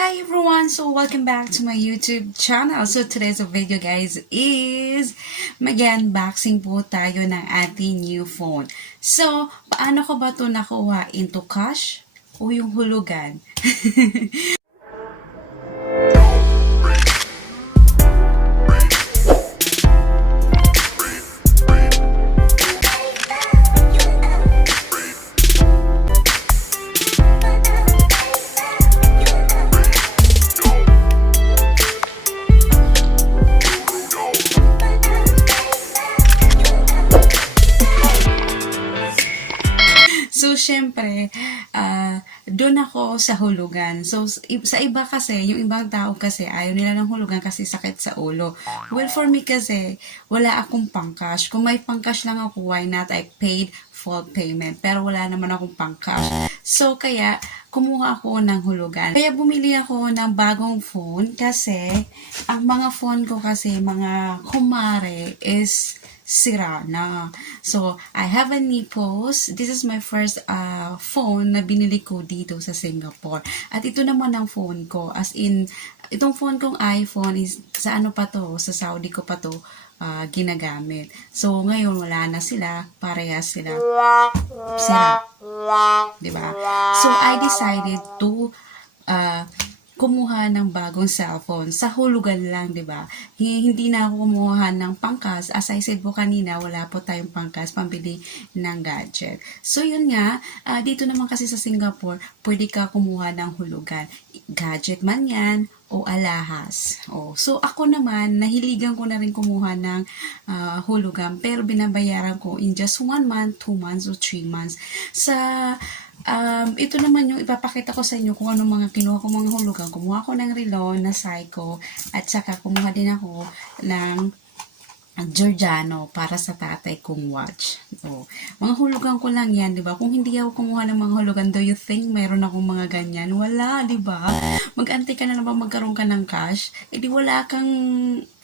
Hi everyone! So welcome back to my YouTube channel. So today's video guys is mag-unboxing po tayo ng ating new phone. So, paano ko ba ito nakuha? Into cash o yung hulugan? So, syempre, doon ako sa hulugan. So, sa iba kasi, yung ibang tao kasi, ayaw nila ng hulugan kasi sakit sa ulo. Well, for me kasi, wala akong pangcash. Kung may pangcash lang ako, why not? I paid full payment. Pero wala naman akong pangcash. So, kaya, kumuha ako ng hulugan. Kaya bumili ako ng bagong phone kasi, ang mga phone ko kasi, mga kumare is sira na. So, I have a Nipos. This is my first phone na binili ko dito sa Singapore. At ito naman ang phone ko. As in, itong phone kong iPhone is sa ano pa to, sa Saudi ko pa to ginagamit. So, ngayon wala na sila. Parehas sila. Sira. Diba? So, I decided to kumuha ng bagong cellphone sa hulugan lang, 'di ba? Hindi na ako kumuha ng pangkas. As I said po kanina, wala po tayong pangkas pambili ng gadget. So yun nga, dito naman kasi sa Singapore, pwede ka kumuha ng hulugan. Gadget man 'yan o alahas. So ako naman, nahiligan ko na rin kumuha ng hulugan, pero binabayaran ko in just 1 month, 2 months, or 3 months. Ito naman yung ipapakita ko sa inyo kung anong mga kinuha ko mga hulugan. Kumuha ko ng relo na Seiko at saka kumuha din ako ng Giordano para sa tatay kong watch. Mga hulugan ko lang yan, di ba? Kung hindi ako kumuha ng mga hulugan, do you think mayroon akong mga ganyan? Wala, di ba? Mag-antay ka na naman magkaroon ka ng cash, edi wala kang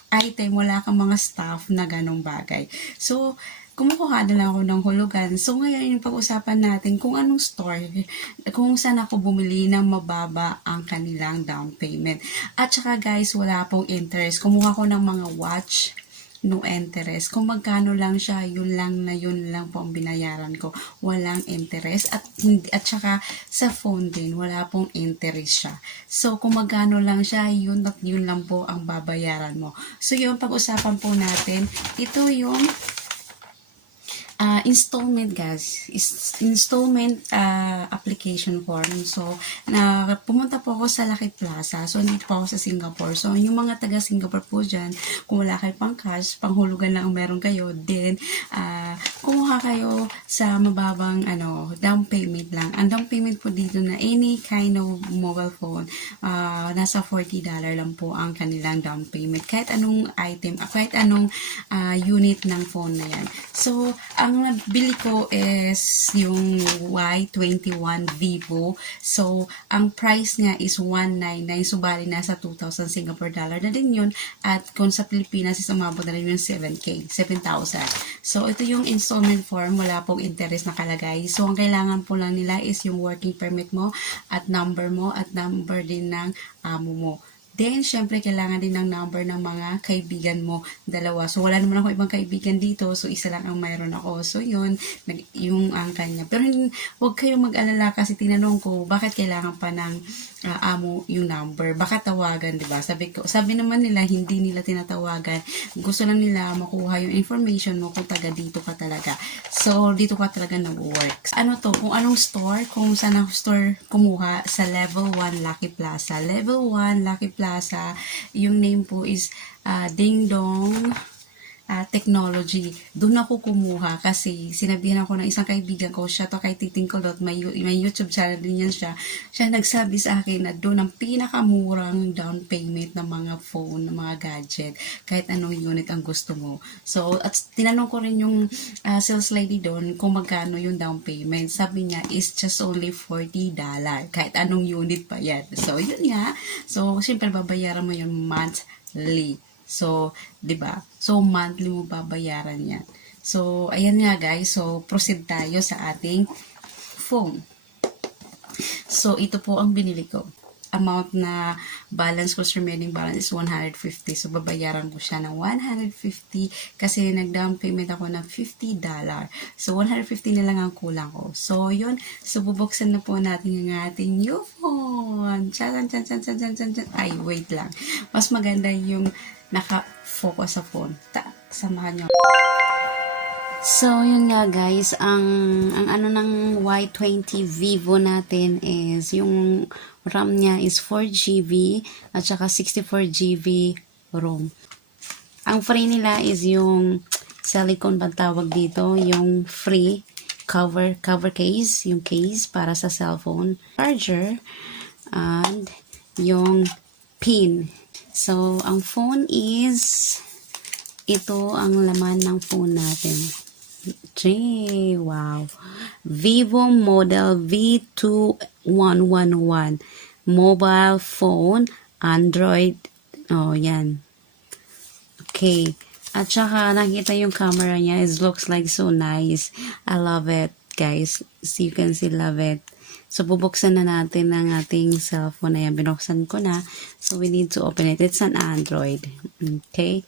item, wala kang mga stuff na ganong bagay. So, kumukuha na lang ako ng hulugan. So, ngayon yung pag-usapan natin kung anong store, kung saan ako bumili ng mababa ang kanilang down payment. At saka guys, wala pong interest. Kumuha ko ng mga watch, no interest. Kung magkano lang siya, yun lang po ang binayaran ko. Walang interest. At saka sa phone din, wala pong interest siya. So, kung magkano lang siya, yun lang po ang babayaran mo. So, yung pag-usapan po natin, ito yung installment guys, installment application form. So, pumunta po ako sa Lucky Plaza. So, hindi po ako sa Singapore. So, yung mga taga Singapore po dyan, kung wala kayo pang cash, panghulugan lang ang meron kayo, then, kumuha kayo sa mababang, down payment lang. Ang down payment po dito na any kind of mobile phone, nasa $40 lang po ang kanilang down payment. Kahit anong item, kahit anong unit ng phone na yan. So, ang nabili ko is yung Y21 Vivo. So, ang price niya is 199. So, bali nasa 2,000 Singapore dollar na din yun. At kung sa Pilipinas, is umabot na rin yung 7,000. So, ito yung installment form. Wala pong interest nakalagay. So, ang kailangan po lang nila is yung working permit mo at number din ng amo mo. Then, syempre, kailangan din ng number ng mga kaibigan mo, 2. So, wala naman ako ibang kaibigan dito. So, isa lang ang mayroon ako. So, yun, yung ang kanya. Pero, huwag kayong mag-alala kasi tinanong ko, bakit kailangan pa ng amo yung number? Baka tawagan, di ba? Sabi naman nila, hindi nila tinatawagan. Gusto lang nila makuha yung information mo kung taga dito ka talaga. So, dito ka talaga nag-work. Ano to? Kung anong store? Kung saan ang store kumuha sa Level 1 Lucky Plaza. Level 1 Lucky Plaza, yung name po is Ding Dong Technology. Doon ako kumuha kasi sinabihan ako ng isang kaibigan ko, siya to kay Titing Kulot, may YouTube channel din yan siya. Siya nagsabi sa akin na doon ang pinakamurang down payment ng mga phone, ng mga gadget, kahit anong unit ang gusto mo. So, at tinanong ko rin yung sales lady doon kung magkano yung down payment. Sabi niya is just only $40. Kahit anong unit pa yan. So, yun nga. So, siyempre babayaran mo yung monthly. So, 'di ba? So, monthly mo babayaran 'yan. So, ayan nga guys. So, proceed tayo sa ating phone. So, ito po ang binili ko. amount na balance ko sa remaining balance is 150. So, babayaran ko siya ng 150 kasi nag-down payment ako ng $50. So, 150 na lang ang kulang ko. So, yun. So, bubuksan na po natin yung ating new phone. Chan, chan, chan, chan, chan, chan, chan. Ay, wait lang. Mas maganda yung naka-focus sa phone. Samahan nyo. So, yun nga guys, ang ano ng Y20 Vivo natin is, yung RAM niya is 4GB at saka 64GB ROM. Ang free nila is yung silicone ba tawag dito, yung free cover case, yung case para sa cellphone, charger, and yung pin. So, ang phone is, ito ang laman ng phone natin. Wow. Vivo model V2111. Mobile phone, Android. Oh, yan. Okay. At saka, nakita yung camera niya. It looks like so nice. I love it, guys. So, you can see, love it. So, bubuksan na natin ang ating cellphone. Ayan, binuksan ko na. So, we need to open it. It's an Android. Okay.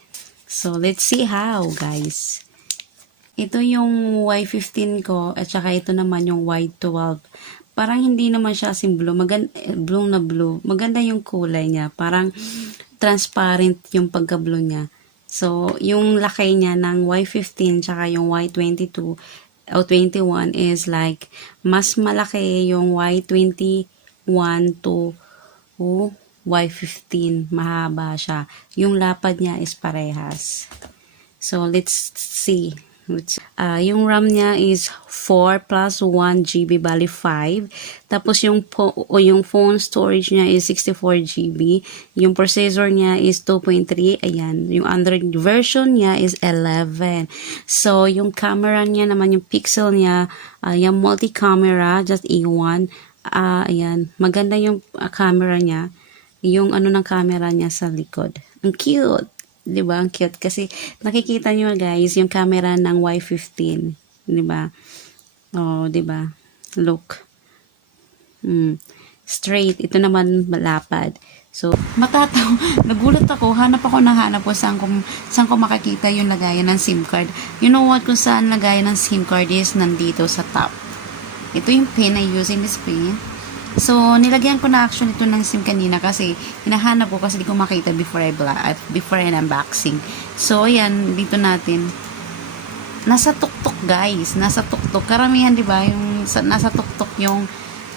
So, let's see how, guys. Ito yung Y15 ko, at saka ito naman yung Y12. Parang hindi naman siya asin blue. Blue na blue. Maganda yung kulay niya. Parang transparent yung pagka-blue niya. So, yung laki niya ng Y15 tsaka yung Y22 o 21 is like, mas malaki yung Y21 to Y15. Mahaba siya. Yung lapad niya is parehas. So, let's see. Yung RAM niya is 4 plus 1 GB, bali 5. Tapos yung phone storage niya is 64 GB. Yung processor niya is 2.3. Ayan. Yung Android version niya is 11. So, yung camera niya naman, yung pixel niya, yung multi-camera, just A1. Ayan. Maganda yung camera niya. Yung ano ng camera niya sa likod. Ang cute. Diba? Ang cute. Kasi nakikita nyo guys, yung camera ng Y15. Diba? Oh, diba? Look. Straight. Ito naman malapad. So, nagulat ako. Hanap ko saan ko makikita yung lagayan ng SIM card. You know what? Kung saan lagayan ng SIM card is nandito sa top. Ito yung pin. I using this pin. So, nilagyan ko na actually ito ng SIM kanina kasi hinahanap ko kasi di ko makita before I unboxing. So, ayan, dito natin. Nasa tuktok guys. Nasa tuktok. Karamihan, di ba? Nasa tuktok yung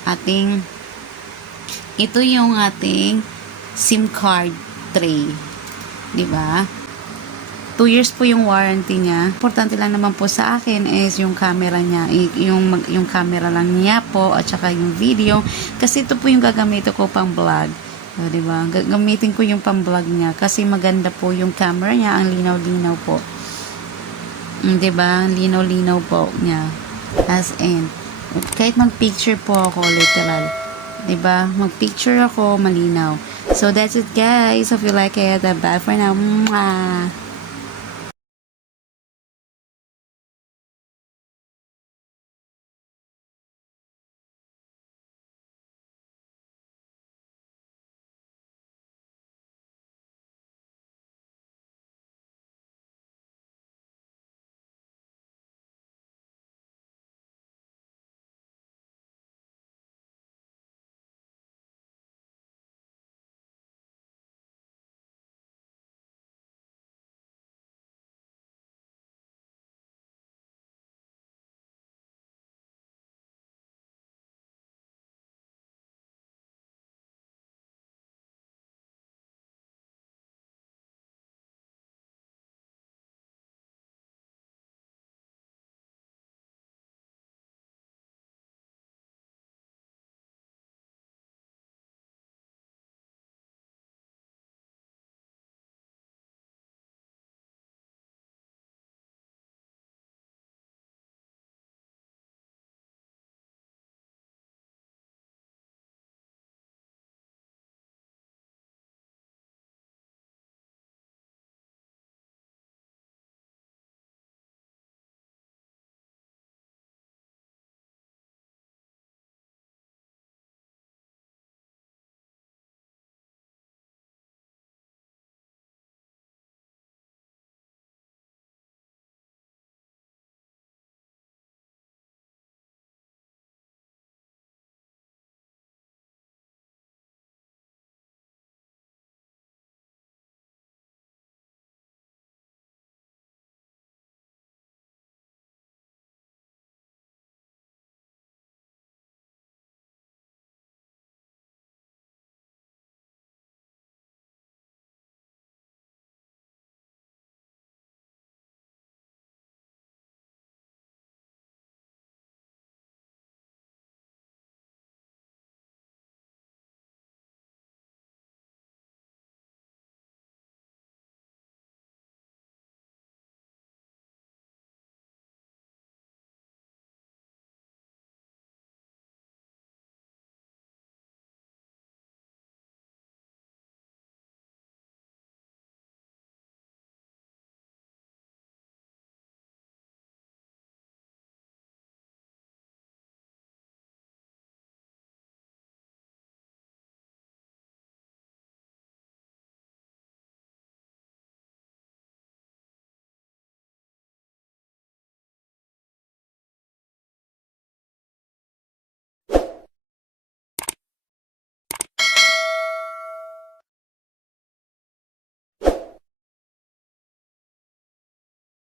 ating, ito yung ating SIM card tray. Di ba? 2 years po yung warranty niya. Importante lang naman po sa akin is yung camera niya, yung camera lang niya po at saka yung video kasi ito po yung gagamitin ko pang vlog. So, di ba? Gagamitin ko yung pang vlog niya kasi maganda po yung camera niya, ang linaw-linaw po. Di ba? Linaw-linaw po niya. As in, kahit mag-picture po ako literal. Di ba? Mag-picture ako malinaw. So that's it guys. If you like it, bye for now. Mwah!